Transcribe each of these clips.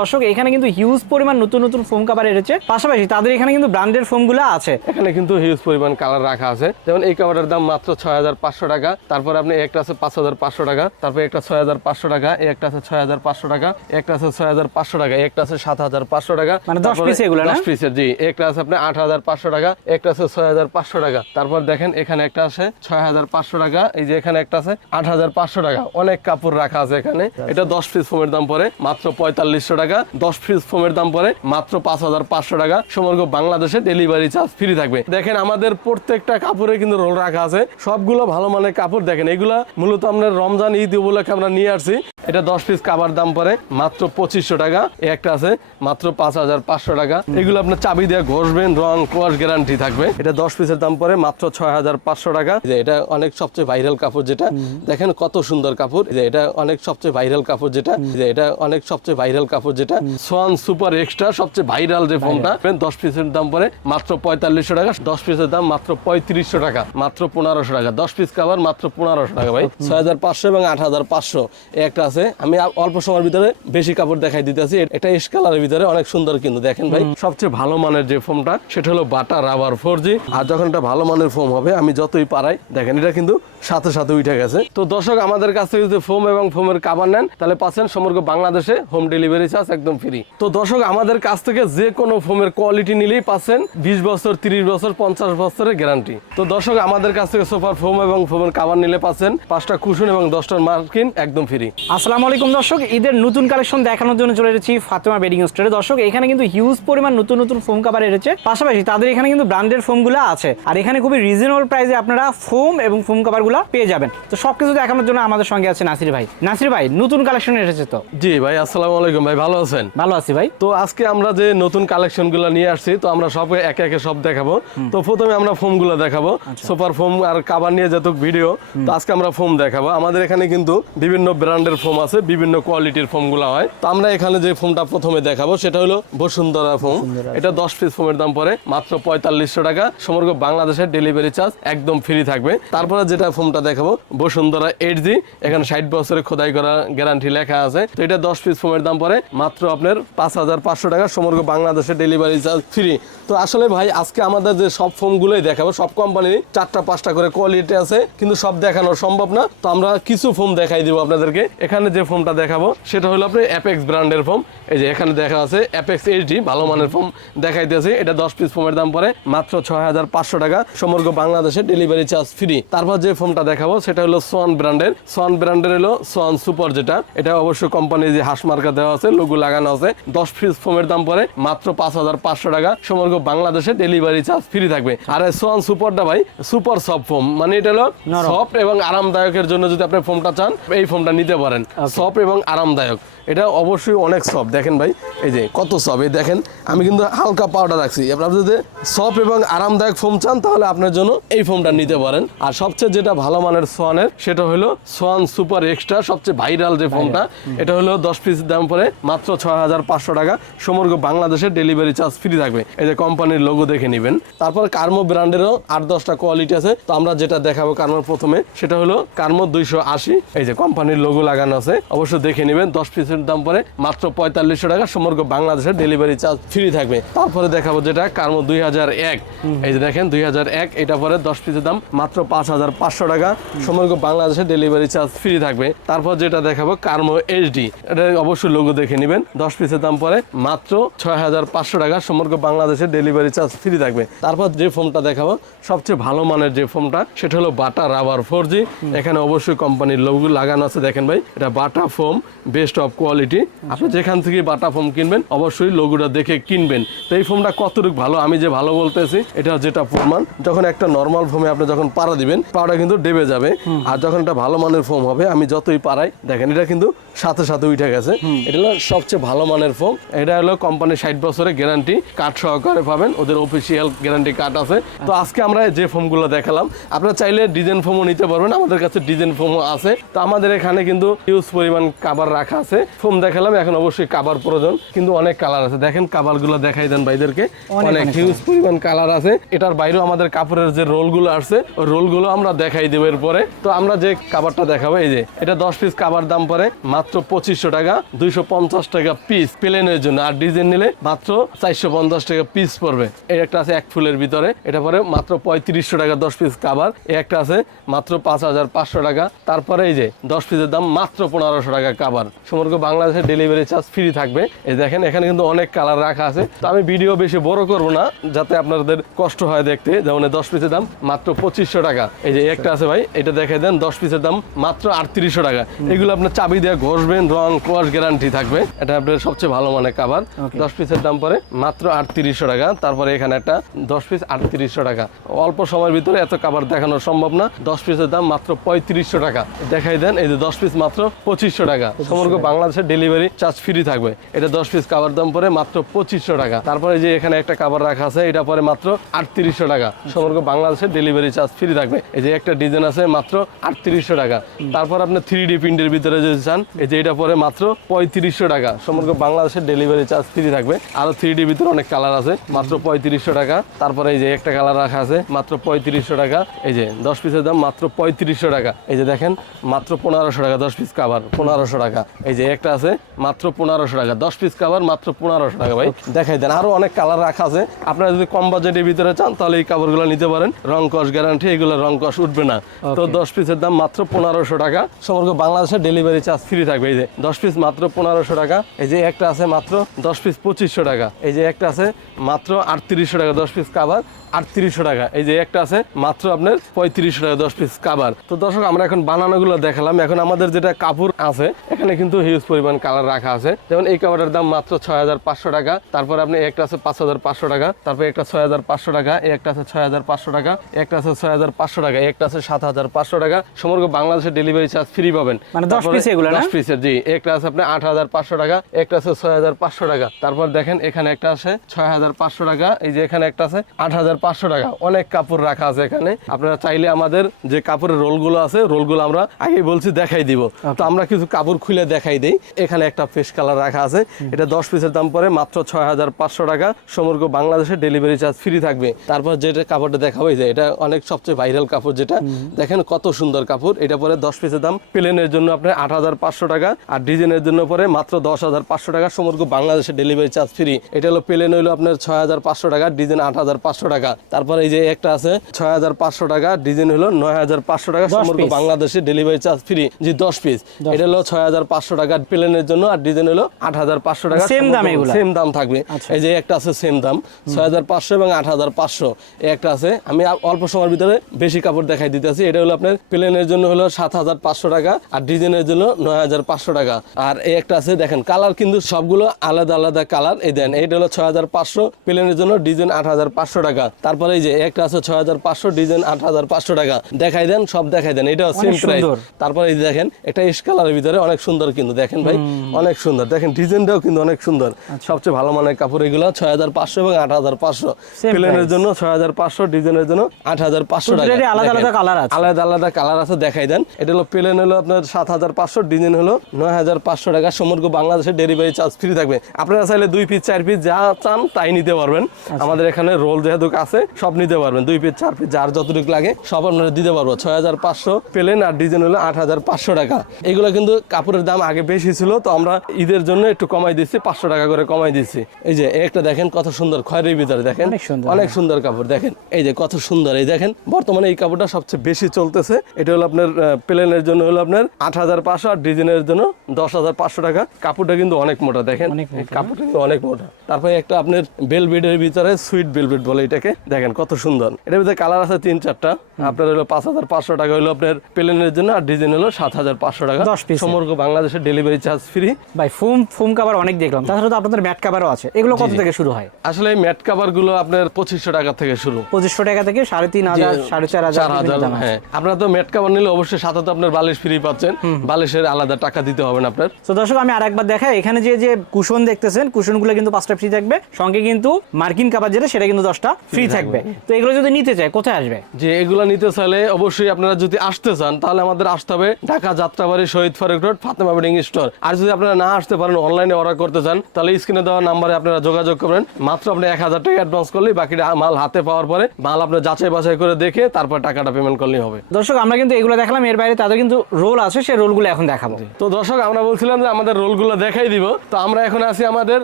দর্শক এখানে কিন্তু হিউজ পরিমাণ নতুন নতুন ফোম কভার এসেছে, পাশাপাশি তাদের এখানে কিন্তু ব্র্যান্ডের ফোমগুলো আছে। এখানে কিন্তু হিউজ পরিমাণ কালার রাখা আছে, যেমন এই কভারের দাম মাত্র 6500 টাকা। তারপর আপনি একটা আছে 5500 টাকা, তারপর একটা 6500 টাকা, একটা আছে 6500 টাকা, একটা আছে 6500 টাকা, একটা আছে 7500 টাকা, মানে 10 পিস এগুলো না? 10 পিসের, জি। একটা আছে আপনি 8500 টাকা, একটা আছে 6500 টাকা। তারপর দেখেন এখানে একটা আছে 6500 টাকা, এই যে এখানে একটা আছে 8500 টাকা। অনেক কাপড় রাখা আছে এখানে। এটা 10 পিস ফোমের দাম পড়ে মাত্র 4500 টাকা। 10 পিস ফোমের দাম পড়ে মাত্র 5500 টাকা। সমগ্র বাংলাদেশে ডেলিভারি চার্জ ফ্রি থাকবে। দেখেন আমাদের প্রত্যেকটা কাপড়ে কিন্তু রোল রাখা আছে, সবগুলো ভালো মানের কাপড়। দেখেন এগুলা মূলত আপনার রমজান ঈদ উপলক্ষে আমরা নিয়ে আসছি। এটা 10 পিস কাভার দাম পড়ে মাত্র 2500 টাকা। একটা আছে মাত্র 5500 টাকা। এগুলো আপনার চাবি দিয়ে ঘষবেন, রং কোয়াশ গ্যারান্টি থাকবে। এটা 10 পিসের দাম পড়ে মাত্র 6500 টাকা। এটা অনেক সবচেয়ে ভাইরাল কাপড়, যেটা দেখেন কত সুন্দর কাপড়। এটা অনেক সবচেয়ে ভাইরাল কাপড়, যেটা এটা অনেক সবচেয়ে ভাইরাল কাপড়, যেটা সোয়ান সুপার এক্সট্রা সবচেয়ে ভাইরাল যে ফোনটা। 10 পিসের দাম পড়ে মাত্র 4500 টাকা। 10 পিসের দাম মাত্র 3500 টাকা, মাত্র 1500 টাকা। 10 পিস কাভার মাত্র 1500 টাকা ভাই। 6500 এবং 8500 একটা আছে। আমি অল্প সময়ের ভিতরে বেশি কাপড় দেখাই দিতেছি। এটা এস কালারের ভিতরে অনেক সুন্দর, কিন্তু দেখেন ভাই সবচেয়ে ভালো মানের যে ফোমটা সেটা হলো বাটা রাবার 4G। আর যখন এটা ভালো মানের ফোম হবে, আমি যতই পারাই, দেখেন এটা কিন্তু সাথে সাথে উঠে গেছে। তো দর্শক আমাদের কাছ থেকে যদি ফোম এবং ফোমের কাভার নেন, তাহলে পাচ্ছেন সমগ্র বাংলাদেশে হোম ডেলিভারি চার্জ একদম ফ্রি। তো দর্শক আমাদের কাছ থেকে যে কোনো ফোমের কোয়ালিটি নিলেই পাচ্ছেন 20 বছর, 30 বছর, 50 বছরের গ্যারান্টি। তো দর্শক আমাদের কাছ থেকে সোফার ফোম এবং ফোমের কাভার নিলে পাচ্ছেন 5টা কুশন এবং 10টার মার্কিন একদম ফ্রি। আসসালামু আলাইকুম দর্শক, ঈদের নতুন কালেকশন দেখানোর জন্য চলে এসেছি ফাতেমা বেডিং স্টোরে। দর্শক এখানে কিন্তু হিউজ পরিমাণ নতুন নতুন ফোম কভার এসেছে, পাশাপাশি তাদের এখানে কিন্তু ব্র্যান্ডের ফোমগুলো আছে। আর এখানে খুবই রিজনেবল প্রাইসে আপনারা ফোম এবং ফোম কভারগুলো পেয়ে যাবেন। তো সবকিছু দেখানোর জন্য আমাদের সঙ্গে আছে নাসির ভাই। নাসির ভাই, নতুন কালেকশন এসেছে তো? জি ভাই, আসসালামু আলাইকুম ভাই, ভালো আছেন? ভালো আছি ভাই। তো আজকে আমরা যে নতুন কালেকশন গুলো নিয়ে আসছি, তো আমরা সব একে একে সব দেখাবো। তো প্রথমে আমরা ফোম গুলো দেখাবো, সুপার ফোম আর কাভার নিয়ে যত ভিডিও। তো আজকে আমরা ফোম দেখাবো। আমাদের এখানে কিন্তু বিভিন্ন ব্র্যান্ডের ফোম আছে, বিভিন্ন কোয়ালিটির ফোম গুলো হয়। তো আমরা এখানে যে ফোমটা প্রথমে দেখাবো সেটা হলো বসুন্ধরা ফোম। এটা 10 পিস ফোমের দাম পড়ে মাত্র 4500 টাকা। সমগ্র বাংলাদেশের ডেলিভারি চার্জ একদম ফ্রি থাকবে। তারপরে যেটা ফোমটা দেখাবো বসুন্ধরা 8G, এখানে 60 বছরের খোদাই করা গ্যারান্টি লেখা আছে। তো এটা 10 পিস ফোমের দাম পড়ে মাত্র আপনার 5500 টাকা। সমগ্র বাংলাদেশের ডেলিভারি চার্জ ফ্রি। তো আসলে ভাই আজকে আমাদের যে সব ফোমগুলোই দেখাবো, সব কোম্পানির 4টা 5টা করে কোয়ালিটি আছে, কিন্তু সব দেখানো সম্ভব না। তো আমরা কিছু ফোম দেখাই দিব আপনাদেরকে। এখানে যে ফোমটা দেখাবো সেটা হলো আপনার অ্যাপেক্স ব্র্যান্ডের ফোম। এই যে এখানে দেখা আছে অ্যাপেক্স 8G, ভালো মানের ফোম দেখাইতেছে। এটা 10 পিস ফোমের দাম পড়ে মাত্র 6500 টাকা। সমগ্র বাংলাদেশের ডেলিভারি চার্জ ফ্রি। তারপর যে ফোমটা দেখাবো সেটা হলো সোয়ান ব্র্যান্ডের। সোয়ান ব্র্যান্ডের হলো সোয়ান সুপার, যেটা এটা অবশ্যই কোম্পানির যে হাঁস মার্কা দেওয়া আছে, লোগো লাগানো আছে। 10 পিস ফোমের দাম পড়ে মাত্র 5500 টাকা। সমগ্র বাংলাদেশে ডেলিভারি চার্জ ফ্রি থাকবে। আর সোয়ান সুপারটা ভাই সুপার সফট ফোম, মানে এটা হলো সফট এবং আরামদায়কের জন্য যদি আপনি ফোমটা চান, এই ফোমটা নিতে পারেন। সফট এবং আরামদায়ক, এটা অবশ্যই অনেক সফট। দেখেন ভাই এই যে কত সফট, এই দেখেন আমি কিন্তু হালকা পাউডার রাখছি। আপনারা যদি সফট এবং আরামদায়ক ফোম চান, তাহলে আপনার জন্য এই ফোমটা নিতে পারেন। আর সবচেয়ে যেটা ভালো মানের সোয়ানের, সেটা হলো সোয়ান সুপার এক্সট্রা, সবচেয়ে ভাইরাল যে ফোমটা। এটা হলো 10 পিস দাম পড়ে মাত্র 6500 টাকা। সমগ্র বাংলাদেশের ডেলিভারি চার্জ ফ্রি থাকবে। এই যে কোম্পানির লোগো দেখে নেবেন। তারপর কার্মো ব্র্যান্ডেরও 8-10টা কোয়ালিটি আছে। তো আমরা যেটা দেখাবো কার্মোর প্রথমে, সেটা হলো কার্মো 280। এই যে কোম্পানির লোগো লাগানো আছে, অবশ্যই দেখে নেবেন। 10 পিস দাম পড়ে মাত্র 4500 টাকা। সমগ্র বাংলাদেশের ডেলিভারি চার্জ ফ্রি থাকবে। তারপরে দেখাবো যেটা কার্মো 2001। এই যে দেখেন 2001, এটা পরে 10 পিসের দাম মাত্র 5500 টাকা। সমগ্র বাংলাদেশের ডেলিভারি চার্জ ফ্রি থাকবে। তারপর যেটা দেখাবো কার্মো HD, এটা অবশ্যই লোগো দেখে নেবেন। 10 পিসের দাম পড়ে মাত্র 6500 টাকা। সমগ্র বাংলাদেশের ডেলিভারি চার্জ ফ্রি থাকবে। তারপর যে ফোমটা দেখাবো সবচেয়ে ভালো মানের যে ফোমটা, সেটা হলো বাটা রাবার 4G। এখানে অবশ্যই কোম্পানির লোগো লাগানো আছে। দেখেন ভাই এটা বাটা ফোম, বেস্ট অফ কোয়ালিটি। আপনি যেখান থেকে বাটা ফোম কিনবেন অবশ্যই লোগোটা দেখে কিনবেন। তো এই ফোমটা কতটুকু ভালো, আমি যে ভালো বলতেছি এটা যেটা প্রমাণ, যখন একটা নর্মাল ফোমে আপনি যখন পাড়া দিবেন, পাড়া কিন্তু ডেবে যাবে। আর যখন এটা ভালো মানের ফোম হবে, আমি যতই পাড়াই, দেখেন এটা কিন্তু সাথে সাথে উঠে গেছে। এটা হলো সবচেয়ে ভালো মানের ফোম। এটা হলো কোম্পানির 60 বছরের গ্যারান্টি কার্ড সহকারে পাবেন, ওদের অফিসিয়াল গ্যারান্টি কার্ড আছে। তো আজকে আমরা যে ফোমগুলো দেখালাম, আপনারা চাইলে ডিজাইন ফোমও নিতে পারবেন, আমাদের কাছে ডিজাইন ফোমও আছে। তো আমাদের এখানে কিন্তু হিউজ পরিমাণ কাভার রাখা আছে। ফোম দেখালাম, এখন অবশ্যই কাভার প্রয়োজন, কিন্তু অনেক কালার আছে। দেখেন কাভারগুলো দেখাই দেন ভাইদেরকে, অনেক হিউজ পরিমাণ কালার আছে। এটার বাইরেও আমাদের কাপড়ের যে রোলগুলো আছে ওই রোলগুলো আমরা দেখাই দেবো এরপরে। তো আমরা যে কাভারটা দেখাবো, এই যে এটা 10 পিস কাভার দাম পড়ে মাত্র 2500 টাকা, 250 টাকা পিস প্লেনের জন্য। আর ডিজাইন নিলে মাত্র 450 টাকা পিস পড়বে। এই একটা আছে এক ফুলের ভিতরে, এটা পরে মাত্র 3500 টাকা 10 পিস কাভার। এই একটা আছে মাত্র 5500 টাকা। তারপরে এই যে 10 পিসের দাম মাত্র 1500 টাকা কাভার। সমগ্র বাংলাদেশের ডেলিভারি চার্জ ফ্রি থাকবে। এই দেখেন এখানে কিন্তু অনেক কালার রাখা আছে। তো আমি ভিডিও বেশি বড় করব না, যাতে আপনাদের কষ্ট হয় দেখতে। যেমন 10 পিসের দাম মাত্র 2500 টাকা। এই যে একটা আছে ভাই, এটা দেখাই দেন, 10 পিসের দাম মাত্র 3800 টাকা। এগুলো আপনার চাবি দিয়ে ঘষবেন, রং কোয়াশ গ্যারান্টি থাকবে। এটা আপনার সবচেয়ে ভালো মানের কাভার। 10 পিসের দাম পরে মাত্র 3800 টাকা। তারপরে এখানে একটা 10 পিস 3800 টাকা। অল্প সময়ের ভিতরে এত কাভার দেখানো সম্ভব না। 10 পিসের দাম মাত্র 3500 টাকা। দেখাই দেন, এই যে 10 পিস মাত্র 2500 টাকা। সমগ্র বাংলাদেশের ডেলিভারি চার্জ ফ্রি থাকবে। এটা 10 পিস কাভার দাম পরে মাত্র 2500 টাকা। তারপরে যে এখানে একটা কাভার রাখা আছে, এটা পরে মাত্র 3800 টাকা। সমগ্র বাংলাদেশের ডেলিভারি চার্জ ফ্রি থাকবে। এই যে একটা ডিজাইন আছে মাত্র 3800 টাকা। তারপর আপনি 3D প্রিন্টের ভিতরে যদি চান, এই যে এটা পরে মাত্র 3500 টাকা। সমগ্র বাংলাদেশের ডেলিভারি চার্জ ফ্রি থাকবে। আরো 3D ভিতরে অনেক কালার আছে, মাত্র 3500 টাকা। তারপরে এই যে একটা কালার রাখা আছে মাত্র 3500 টাকা। এই যে 10 পিসের দাম মাত্র 3500 টাকা। এই যে দেখেন মাত্র 1500 টাকা 10 পিস কাভার, 1500 টাকা। এই যে একটা আছে মাত্র 1500 টাকা 10 পিস কাভার, মাত্র 1500 টাকা। ভাই দেখাই দেন, আরো অনেক কালার রাখা আছে। আপনারা যদি কম বাজেটের ভিতরে চান তাহলে এই কাভারগুলো নিতে পারেন। রং কস গ্যারান্টি, এগুলো রং কস উঠবে না। তো 10 পিসের দাম মাত্র 1500 টাকা। সমগ্র বাংলাদেশের ডেলিভারি চার্জ ফ্রি থাকবে। এই যে 10 পিস মাত্র 1500 টাকা। এই যে একটা আছে মাত্র 10 পিস 2500 টাকা। এই যে একটা আছে মাত্র 3800 টাকা 10 পিস কাভার, 3800 টাকা। এই যে একটা আছে মাত্র আপনার 3500 টাকা 10 পিস কাভার। তো দর্শক, আমরা এখন বানানোগুলো দেখালাম। এখন আমাদের যেটা কাপড় আছে, এখানে কিন্তু হিউজ পরিমাণ কালার রাখা আছে। যেমন এই কাভারের দাম মাত্র 6500 টাকা। তারপর আপনি একটা আছে 5500 টাকা। তারপর একটা 6500 টাকা। এই একটা আছে 6500 টাকা। একটা আছে 6500 টাকা। একটা আছে 7500 টাকা। সমগ্র বাংলাদেশের ডেলিভারি চার্জ ফ্রি পাবেন। মানে 10 পিস এগুলো না? 10 পিসের, জি। একটা আছে আপনি 8500 টাকা। একটা আছে 6500 টাকা। তারপর দেখেন এখানে একটা আছে 6500 টাকা। এই যে এখানে একটা আছে 8500 টাকা। অনেক কাপড় রাখা আছে এখানে। আপনারা চাইলে আমাদের যে কাপড়ের রোলগুলো আছে, রোলগুলো আমরা আগেই বলছি দেখাই দিব। তো আমরা কিছু কাপড় খুলে দেখাই দিই। এখানে একটা ফেস কালার রাখা আছে, এটা 10 পিসের দাম পড়ে মাত্র 6500 টাকা। সমগ্র বাংলাদেশের ডেলিভারি চার্জ ফ্রি থাকবে। তারপর যেটা কাপড়টা দেখাবো, এই যে এটা অনেক সবচেয়ে ভাইরাল কাপড়, যেটা দেখেন কত সুন্দর কাপড়। এটা পরে 10 পিসের দাম প্লেনের জন্য আপনার 8500 টাকা, আর ডিজাইনের জন্য পরে মাত্র 10500 টাকা। সমগ্র বাংলাদেশের ডেলিভারি চার্জ ফ্রি। এটা হলো প্লেন হইলো আপনার 6500 টাকা, ডিজাইন 8500 টাকা। তারপরে এই যে একটা আছে 6500 টাকা, ডিজাইন হলো 9500 টাকা। সমগ্র বাংলাদেশে ডেলিভারি চার্জ ফ্রি, জি 10 পিস। এটা হলো 6500 টাকা প্লেনের জন্য, আর ডিজাইন হলো 8500 টাকা। সেম দাম, এগুলো সেম দাম থাকবে। এই যে একটা আছে সেম দাম 6500 এবং 8500। এই একটা আছে, আমি অল্প সময়ের ভিতরে বেশি কাপড় দেখাই দিতেছি। এটা হলো আপনার প্লেনের জন্য হলো 7500 টাকা, আর ডিজাইনের জন্য 9500 টাকা। আর এই একটা আছে, দেখেন কালার কিন্তু সবগুলো আলাদা আলাদা কালার। এই দেন, এটা হলো 6500 প্লেনের জন্য, ডিজাইন 8500 টাকা। তারপরে এই যে একটা আছে 6500, ডিজাইন 8500 টাকা। দেখাই দেন, সব দেখাই দেন, এটা সেম প্রাইস। তারপরে এই যে দেখেন একটা ইস কালারের ভিতরে অনেক সুন্দর, কিন্তু দেখেন ভাই অনেক সুন্দর। দেখেন ডিজাইনটাও কিন্তু অনেক সুন্দর। সবচেয়ে ভালো মানের কাপড় এগুলো 6500 এবং 8500। প্লেনের জন্য 6500, ডিজাইনের জন্য 8500 টাকা। আলাদা আলাদা কালার আছে, আলাদা আলাদা কালার আছে, দেখাই দেন। এটা হলো প্লেন হলো আপনার 7500, ডিজাইন হলো 9500 টাকা। সমগ্র বাংলাদেশের ডেলিভারি চার্জ ফ্রি থাকবে। আপনারা চাইলে 2 পিস 4 পিস যা চান তাই নিতে পারবেন। আমাদের এখানে রোল যেহেতু আছে সব নিতে পারবেন। 2 পিস 4 পিস যার যতটুকু লাগে সব আপনারা দিতে পারবো। 6500 প্লেন, আর ডিজাইন হলো 8500 টাকা। এগুলো কিন্তু কাপড়ের দাম আগে বেশি ছিল, তো আমরা ঈদের জন্য একটু কমাই দিচ্ছি, 500 টাকা করে কমাই দিচ্ছি। এই যে একটা দেখেন কত সুন্দর খয়েরির ভিতরে, দেখেন অনেক সুন্দর কাপড়। দেখেন এই যে কত সুন্দর। এই দেখেন বর্তমানে এই কাপড়টা সবচেয়ে বেশি চলতেছে। এটা হলো আপনার প্লেনের জন্য হলো আপনার 8500, আর ডিজাইনের জন্য 10500 টাকা। কাপড়টা কিন্তু অনেক মোটা, দেখেন কাপড়টা কিন্তু অনেক মোটা। তারপরে একটা আপনার বেলভেটের ভিতরে সুইট বেলভেট বলে এটাকে, দেখেন কত সুন্দর। এটার ভিতরে কালার আছে 3-4টা। আপনার হলো 5500 টাকা হলো আপনার প্লেনের জন্য, আর ডিজাইন হলো 7500 টাকা। সমগ্র বাংলাদেশের ডেলিভারি চার্জ ফ্রি। ভাই ফোম কভার অনেক দেখলাম, তাছাড়া তো আপনাদের ম্যাট কভারও আছে। এগুলো কত থেকে শুরু হয়? আসলে এই ম্যাট কভার গুলো আপনার 2500 টাকা থেকে শুরু। 2500 টাকা থেকে 3500, 4500। হ্যাঁ, আপনারা তো ম্যাট কভার নিলে অবশ্যই সাথে তো আপনার বালিশ ফ্রি পাচ্ছেন, বালিশের আলাদা টাকা দিতে হবে না আপনার। তো দর্শক, আমি আরেকবার দেখাই, এখানে যে কুশন দেখতেছেন, কুশনগুলো কিন্তু 5টা ফ্রি থাকবে, সঙ্গে কিন্তু মার্কিন কভার যেটা সেটা কিন্তু 10টা ফ্রি ফ্রি থাকবে। তো এগুলো যদি নিতে চায় কোথায় আসবে? যে এগুলা নিতে চাইলে অবশ্যই আপনারা যদি আসতে চান তাহলে আমাদের আসতে হবে Dhaka Jatrabari Shahid Faruk road Fatema bedding store. আর যদি আপনারা না আসতে পারেন, অনলাইনে অর্ডার করতে চান, তাহলে স্ক্রিনে দেওয়া নাম্বারে আপনারা যোগাযোগ করবেন। মাত্র আপনি 1000 টাকা অ্যাডভান্স করলেই বাকিটা মাল হাতে পাওয়ার পরে মাল আপনি যাচাই বাছাই করে দেখে তারপর টাকাটা পেমেন্ট করলেই হবে। দর্শক আমরা কিন্তু এগুলো দেখালাম, এর বাইরে তাদের কিন্তু রোল আছে, সেই রোলগুলো এখন দেখাবো। তো দর্শক আমরা বলছিলাম যে আমাদের রোলগুলো দেখাই দিব। তো আমরা এখন আছি আমাদের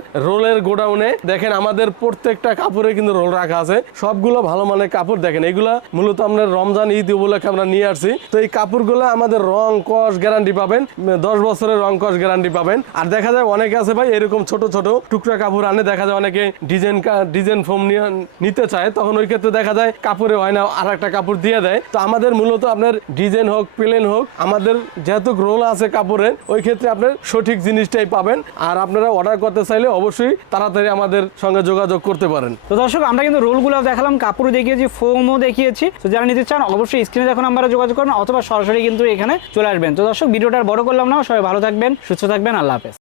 রোলের গোডাউনে। দেখেন আমাদের প্রত্যেকটা কাপড়ে কিন্তু রোল রাখা আছে, সবগুলো ভালো মানের কাপড়। দেখেন এগুলা মূলত আপনার রমজান ঈদ উপলক্ষে আমরা নিয়ে আসছি। তো এই কাপড়গুলো আমাদের রং কস গ্যারান্টি পাবেন, 10 বছরের রং কস গ্যারান্টি পাবেন। আর দেখা যায় অনেকে আছে ভাই এরকম ছোট ছোট টুকরা কাপড় আনে, দেখা যায় অনেকে ডিজাইন ফোম নিতে চায়, তখন ওই ক্ষেত্রে দেখা যায় কাপড়ে হয় না, আর একটা কাপড় দিয়ে দেয়। তো আমাদের মূলত আপনার ডিজাইন হোক প্লেন হোক, আমাদের যেহেতু রোল আছে কাপড়ের, ওই ক্ষেত্রে আপনার সঠিক জিনিসটাই পাবেন। আর আপনারা অর্ডার করতে চাইলে অবশ্যই তাড়াতাড়ি আমাদের সঙ্গে যোগাযোগ করতে পারেন। তো দর্শক আমরা কিন্তু রোলগুলো দেখালাম, কাপড় দেখিয়েছি, ফোমও দেখিয়েছি। তো যারা নিতে চান অবশ্যই স্ক্রিনে দেখুন নাম্বারে যোগাযোগ করুন অথবা সরাসরি কিন্তু এখানে চলে আসবেন। তো দর্শক ভিডিওটা আর বড় করলাম না, সবাই ভালো থাকবেন, সুস্থ থাকবেন, আল্লাহ হাফেজ।